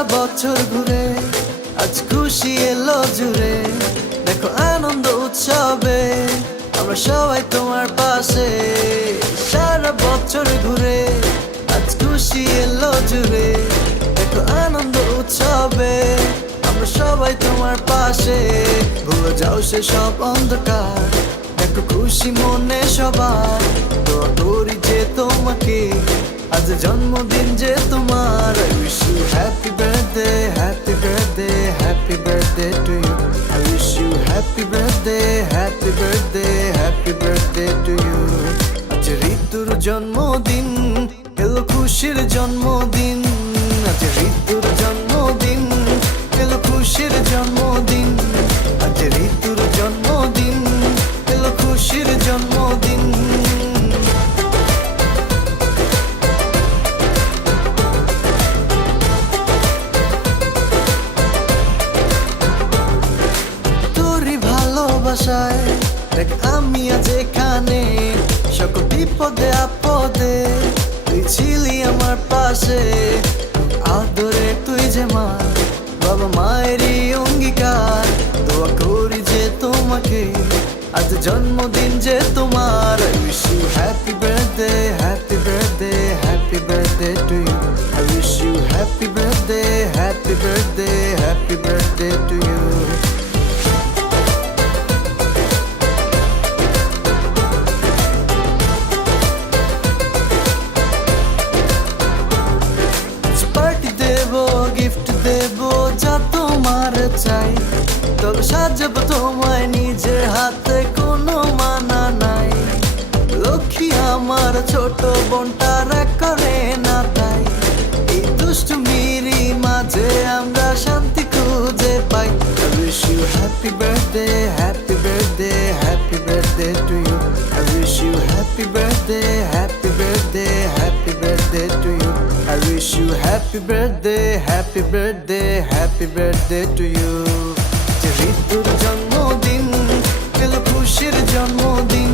সারা বছর ঘুরে আজ খুশি এলো জুড়ে, দেখো আনন্দ উৎসবে আমরা সবাই তোমার পাশে। সারা বছর ঘুরে আজ খুশি এলো জুড়ে, দেখো আনন্দ উৎসবে আমরা সবাই তোমার পাশে। ভুলে যাও সে সব অন্ধকার, দেখো খুশি মনে সবার। দোয়া করি যে তোমাকে আজ জন্মদিন যে তোমার। I wish you happy birthday, happy birthday, happy birthday to you. I wish you happy birthday, happy birthday, happy birthday to you. আজ ঋতুর জন্মদিন এলো খুশির জন্মদিন, আজ ঋতুর জন্মদিন এলো খুশির জন্মদিন, আজ ঋতুর জন্মদিন এলো খুশির জন্মদিন। তোরই ভালোবাসায় দেখ আমি আজ এখানে, সকল বিপদে আপদে তুই ছিলি আমার পাশে। আদরে তুই যে মা, বাবা মায়েরই অঙ্গীকার। দোয়া করি যে তোমাকে আজ জন্মদিন যে তোমার। I wish you happy birthday, happy birthday, happy birthday to you. I wish you happy birthday, happy birthday, happy birthday to you. Party দেব, গিফট দেব যা তোমার চাই, তবে সাজাবো তোমায় নিজের হাতে, কোনো মানা নাই। লক্ষ্মী আমার ছোট বোনটা রাগ করে না তাই, এই দুষ্টুমিরই মাঝে আমরা শান্তি খুঁজে পাই। I wish you happy birthday, happy birthday, happy birthday to you. I wish you happy birthday, happy birthday, happy birthday to you. I wish you happy birthday, happy birthday, happy birthday to you. যে ঋতুর জন্মদিন এলো খুশির জন্মদিন,